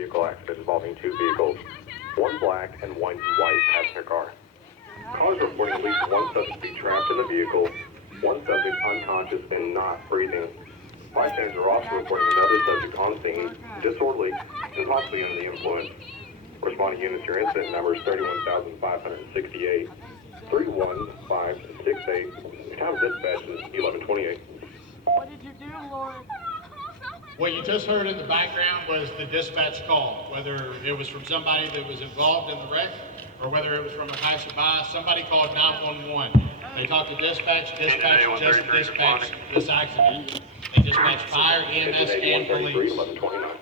vehicle accident involving two vehicles, one black and one white passenger car. Callers reporting at least one subject to be trapped in the vehicle, one subject unconscious and not breathing. Bystanders are also reporting another subject on scene, disorderly and possibly under the influence. Responding units, your incident number is 31,568, 31568. Your time of dispatch is 11:28. What did you do, Lord? What you just heard in the background was the dispatch call, whether it was from somebody that was involved in the wreck or whether it was from a passerby. Somebody called 911. They talked to dispatch just dispatched this accident. They dispatched fire, EMS, and police. 11:29.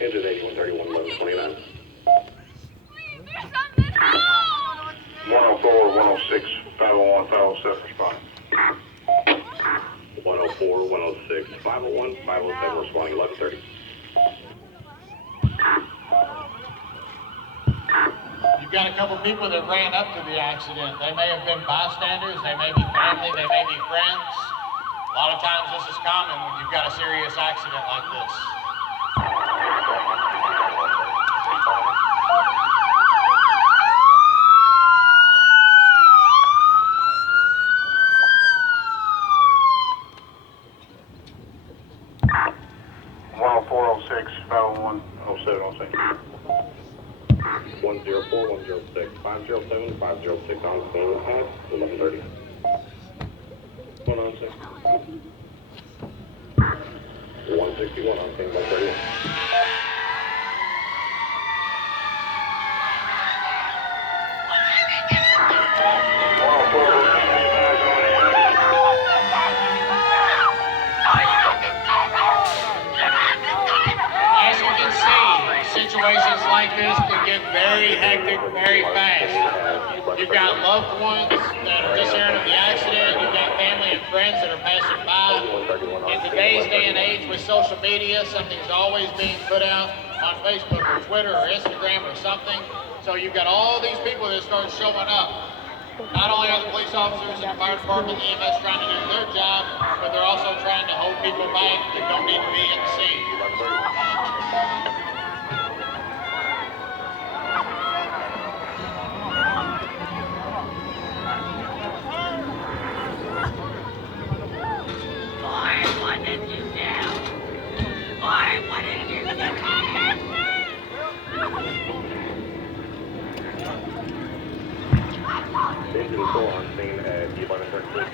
Engine 8131, 11:29. 104, 106, 501, 507, respond. 104, 106, 501, 507, responding 11:30. You've got a couple people that ran up to the accident. They may have been bystanders, they may be family, they may be friends. A lot of times this is common when you've got a serious accident like this. One 104, 106, 507, 506 on scene at 11:30. One on scene. 161 on scene, 131. As you can see, situations like this can get very hectic very fast. You've got loved ones that are just hearing of the accident. You've got family and friends that are passing by. In today's day and age with social media, something's always being put out on Facebook or Twitter or Instagram or something. So you've got all these people that start showing up. Not only are the police officers and the fire department and the EMS trying to do their job, but they're also trying to hold people back that don't need to be in the scene. Engine 4 on scene at 11:36.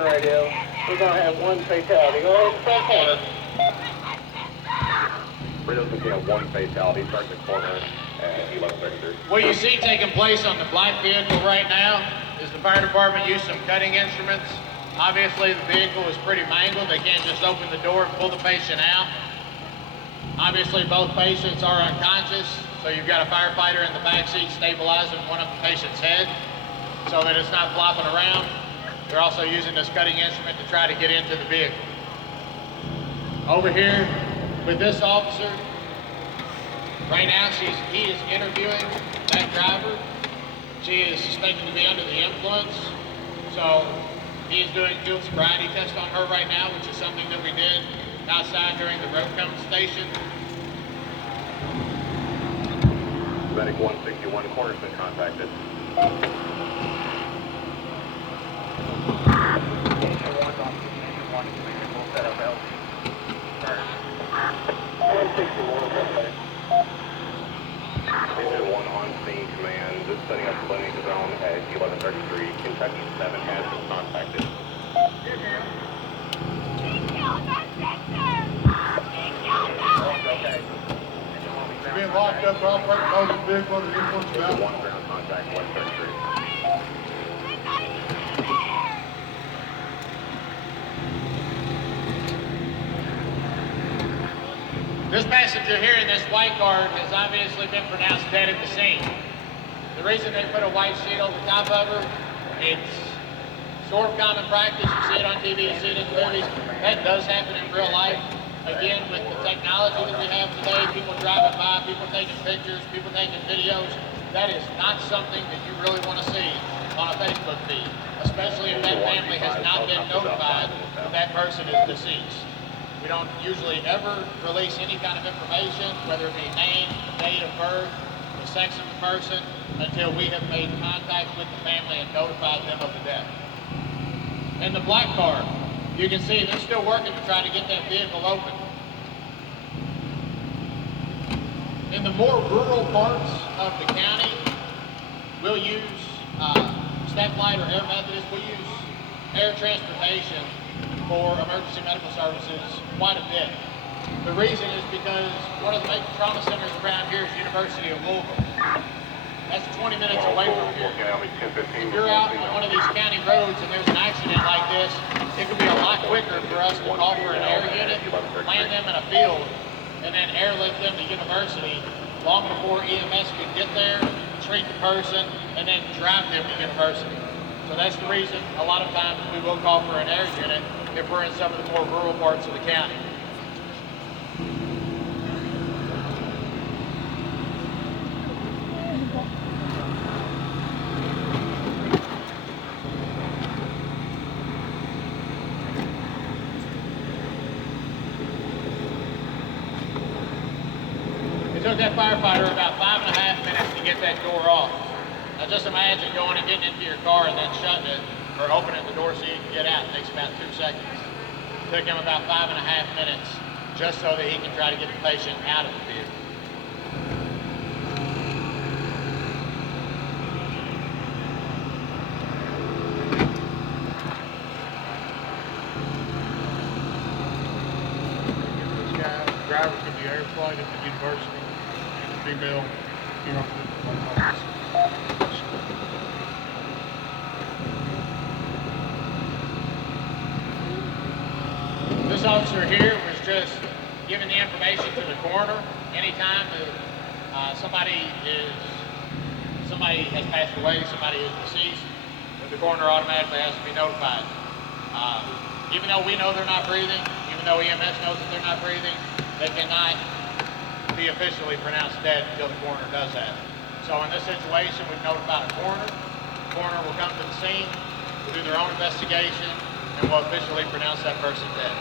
Radio. We're going to have one fatality. Go ahead and front corner. Radio's going to have one fatality, starting the corner at 11:33. What you see taking place on the black vehicle right now is the fire department used some cutting instruments. Obviously the vehicle is pretty mangled. They can't just open the door and pull the patient out. Obviously both patients are unconscious, so you've got a firefighter in the back seat stabilizing one of the patient's head so that it's not flopping around. They're also using this cutting instrument to try to get into the vehicle. Over here with this officer, right now he is interviewing that driver. She is suspected to be under the influence, so he is doing field sobriety test on her right now, which is something that we did outside during the road cone station. Medic 161, corner's been contacted. Engine 1 on scene, command, just setting up the landing zone at 11:33. Kentucky 7 has been contacted. You're being locked up for operating motor vehicle under the influence of Engine 1 alcohol. ground contact 133. This passenger here in this white car has obviously been pronounced dead at the scene. The reason they put a white sheet over the top of her, it's sort of common practice. You see it on TV, you see it in the movies. That does happen in real life. Again, with the technology that we have today, people driving by, people taking pictures, people taking videos, that is not something that you really want to see on a Facebook feed, especially if that family has not been notified that that person is deceased. We don't usually ever release any kind of information, whether it be name, date of birth, the sex of the person, until we have made contact with the family and notified them of the death. In the black car, you can see they're still working to try to get that vehicle open. In the more rural parts of the county, we'll use step light or air Methodist. We'll use air transportation for emergency medical services quite a bit. The reason is because one of the major trauma centers around here is University of Louisville. That's 20 minutes away from here. If you're out on one of these county roads and there's an accident like this, it could be a lot quicker for us to call for an air unit, land them in a field, and then airlift them to University long before EMS could get there, treat the person, and then drive them to University. So that's the reason a lot of times we will call for an air unit if we're in some of the more rural parts of the county. It took that firefighter about 5.5 minutes to get that door off. Now just imagine going and getting into your car and then shutting it, or opening the door so you can get out. It takes about 2 seconds. It took him about 5.5 minutes just so that he can try to get the patient out of the vehicle. This guy, the driver could be air flight at the University, and the female, you know, this officer here was just giving the information to the coroner. Anytime somebody has passed away, somebody is deceased, the coroner automatically has to be notified. Even though we know they're not breathing, even though EMS knows that they're not breathing, they cannot be officially pronounced dead until the coroner does that. So in this situation, we've notified a coroner. The coroner will come to the scene, will do their own investigation, and will officially pronounce that person dead.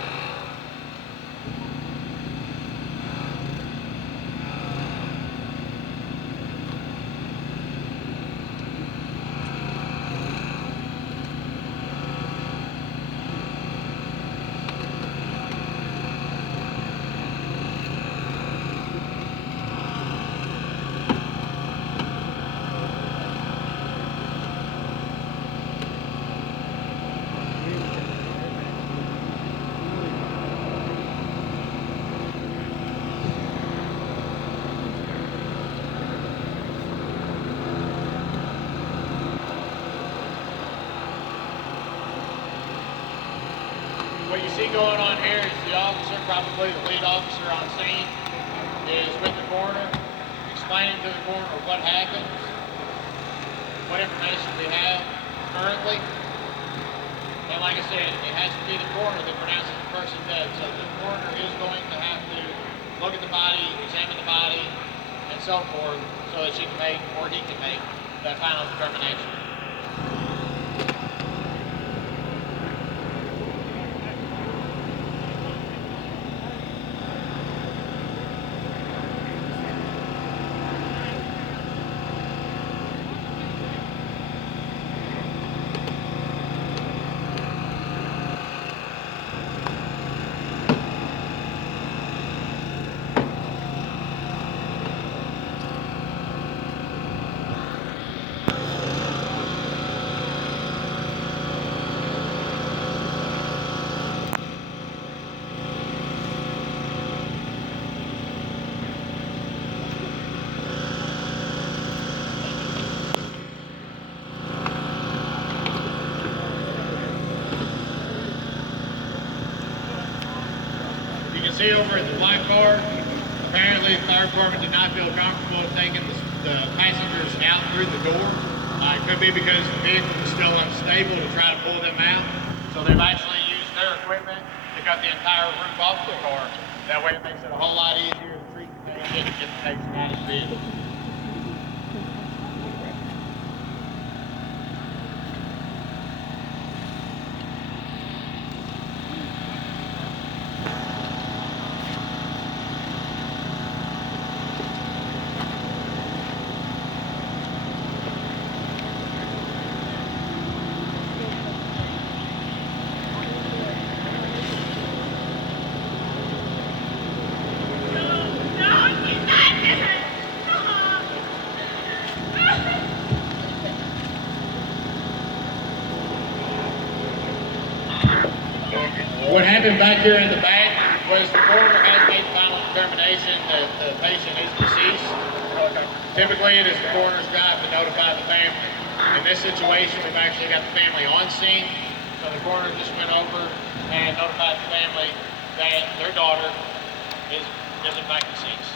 What you see going on here is the officer, probably the lead officer on scene, is with the coroner, explaining to the coroner what happened, what information we have currently. And like I said, it has to be the coroner that pronounces the person dead. So the coroner is going to have to look at the body, examine the body, and so forth, so that she can make, or he can make, that final determination. You can see over at the black car, Apparently, the fire department did not feel comfortable taking the passengers out through the door. It could be because the vehicle was still unstable to try to pull them out. So they've actually used their equipment to cut the entire roof off the car. That way it makes it a whole lot easier to treat the patient and get the patient out of the vehicle. What happened back here in the back was the coroner has made the final determination that the patient is deceased. Typically, it is the coroner's job to notify the family. In this situation, we've actually got the family on scene, so the coroner just went over and notified the family that their daughter is in fact deceased.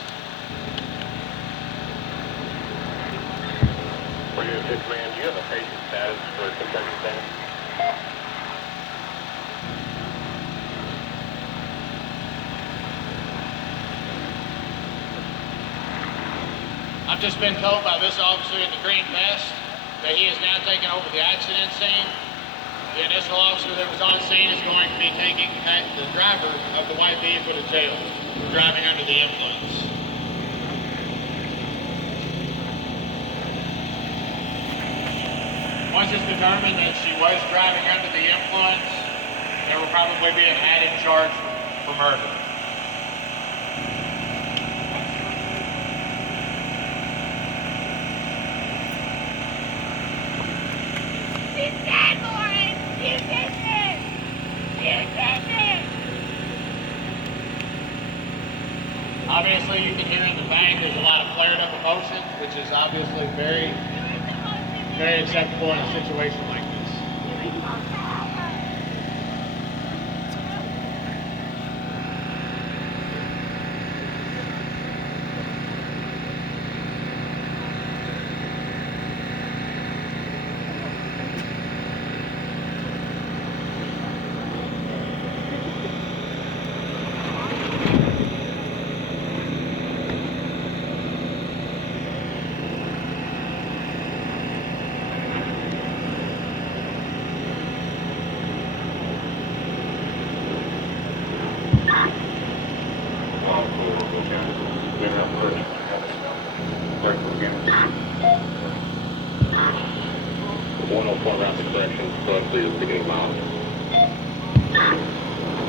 For your six man, do you have a patient status for Kentucky Center? I've just been told by this officer in the green vest that he is now taking over the accident scene. The initial officer that was on scene is going to be taking the driver of the white vehicle to jail for driving under the influence. Once it's determined that she was driving under the influence, there will probably be an added charge for murder. Obviously, you can hear in the back there's a lot of flared up emotion, which is obviously very, very acceptable in a situation like this.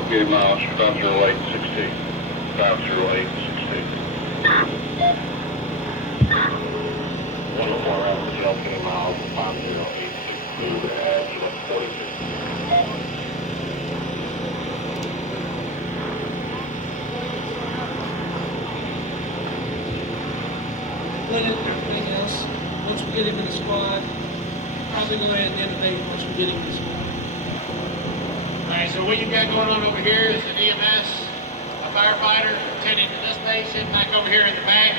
Beginning miles, 50860. 50860. 104 route to jail, 20 miles, 50862 at 42. Bullitt and everything else, once we get him in the squad, probably go ahead and innovate once we get him in the squad. Alright, so what you've got going on over here is an EMS, a firefighter tending to this patient. Back over here in the back,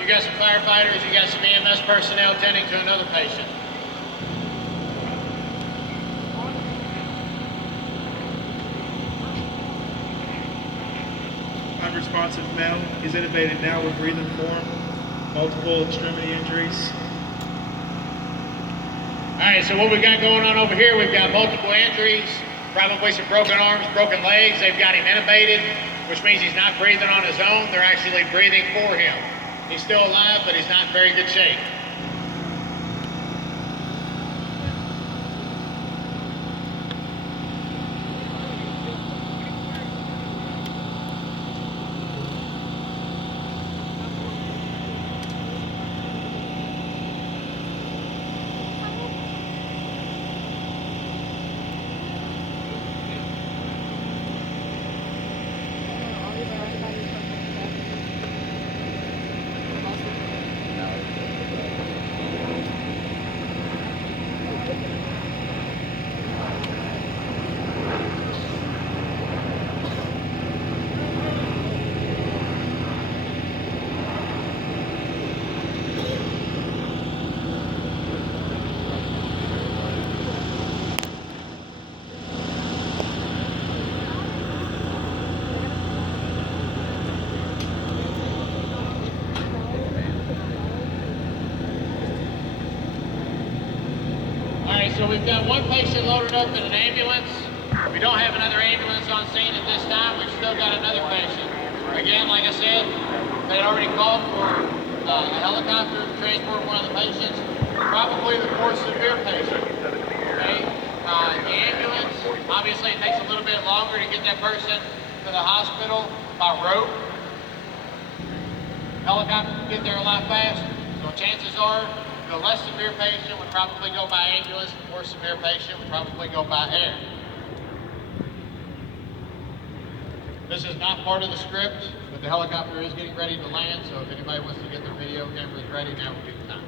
you got some firefighters, you got some EMS personnel tending to another patient. Unresponsive male. He's intubated now with breathing form, multiple extremity injuries. Alright, so what we got going on over here, we've got multiple injuries, probably some broken arms, broken legs. They've got him intubated, which means he's not breathing on his own. They're actually breathing for him. He's still alive, but he's not in very good shape. we've got one patient loaded up in an ambulance. We don't have another ambulance on scene at this time. We've still got another patient. Again, like I said, they had already called for a helicopter to transport one of the patients, probably the more severe patient. Okay? The ambulance, obviously it takes a little bit longer to get that person to the hospital by rope. Helicopter can get there a lot faster. So chances are the less severe patient would probably go by ambulance, the more severe patient would probably go by air. This is not part of the script, but the helicopter is getting ready to land, so if anybody wants to get their video cameras ready, now would be the time.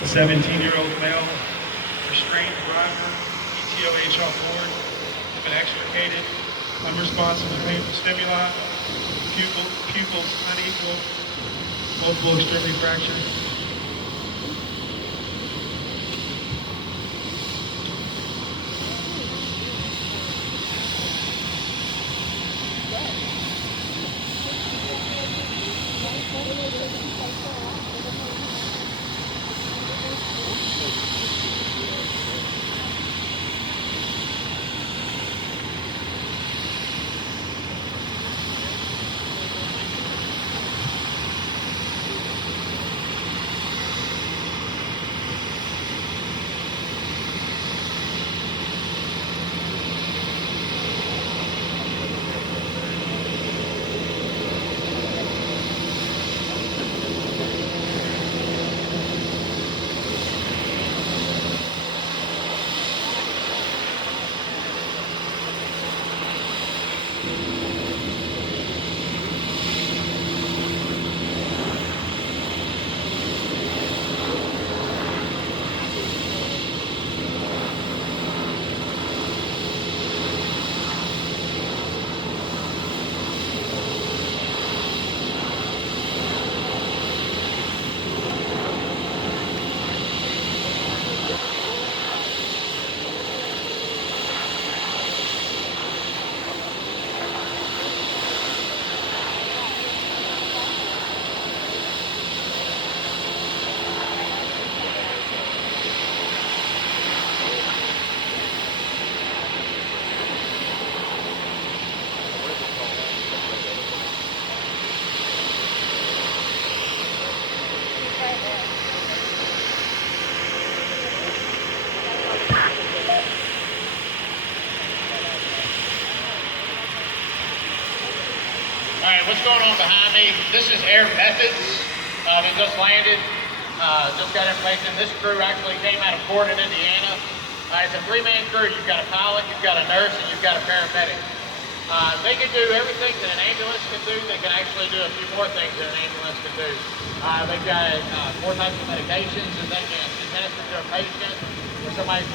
A 17-year-old male, restrained driver, ETOH off board, has been extricated, unresponsive to painful stimuli, pupils unequal, multiple extremity fractures. All right, what's going on behind me? This is Air Methods. They just landed, just got information. This crew actually came out of Gordon, Indiana. It's a three-man crew. You've got a pilot, you've got a nurse, and you've got a paramedic. They can do everything that an ambulance can do. They can actually do a few more things that an ambulance can do. They've got 4 types of medications that they can administer to a patient. If somebody's